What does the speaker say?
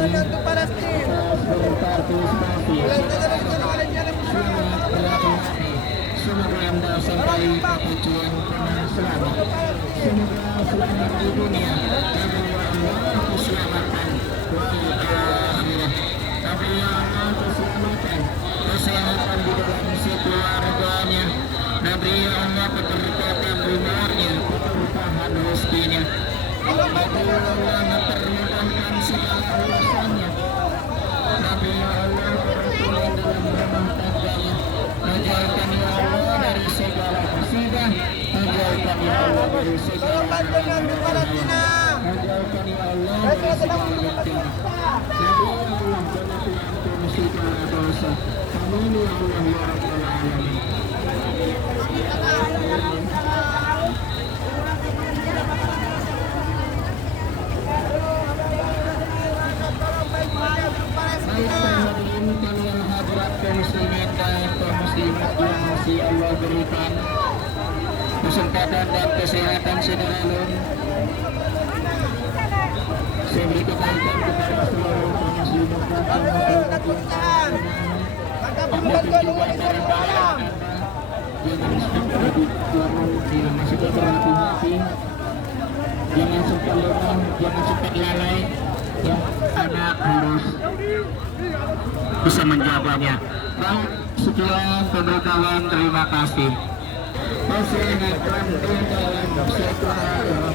Tangan untuk Palestina. Bulan negara itu namanya semoga Anda sampai ke tujuan dengan selamat. Semoga selamat di dunia dan Allah keselamatan wal akhirah. Tapi ya Allah keselamatan, kesehatan di dalam si keluarganya. Nabi ya Allah keberkatan rumahnya, keberkahan rezekinya. Nabi ya Allah mempermudahkan segala urusannya. Nabi ya Allah berkenan dalam rumah tangganya. Menjauhkan ya Allah dari segala musibah. Menjauhkan ya Allah dari segala dengan Palestina. menjauhkan ya Allah dari segala bencana. Nabi ya Allah jangan diampuni segala dosa. Amin ya Allah ya Rabbal Alamin. Kalian hadirat kaum muslimin dan kaum muslimat yang masih Allah berikan kesempatan dan kesehatan sederhana. Saya beri kebaikan kepada seluruh kaum muslimat dan kaum muslimat. Apapun juga barang-barang jangan sampai jangan masih berhati-hati, jangan sampai lemah, jangan sampai lalai. Ya, anak harus bisa menjaganya. Baik, sekian pemberitahuan, terima kasih. Wassalamualaikum warahmatullahi wabarakatuh.